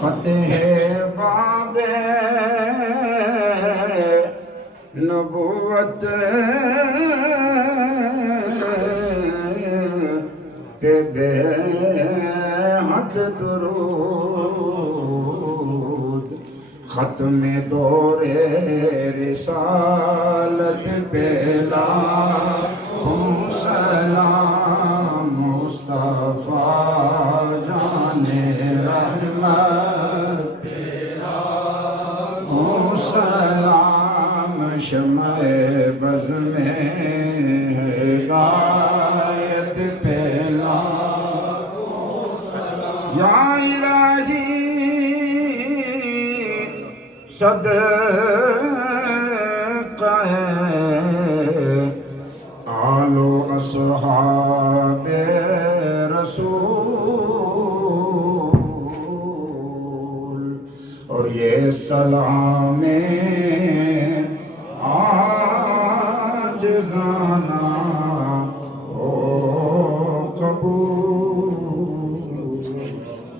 فتح باب نبوت پہ بے حد درود، ختم دور رسالت پہ لاکھوں سلام، مصطفیٰ جان رحمت پہ لاکھوں سلام، شمع بز میں ہدایت پہ لاکھوں سلام، یا الہی صدقہ آل و اصحاب رسول، اور یہ سلام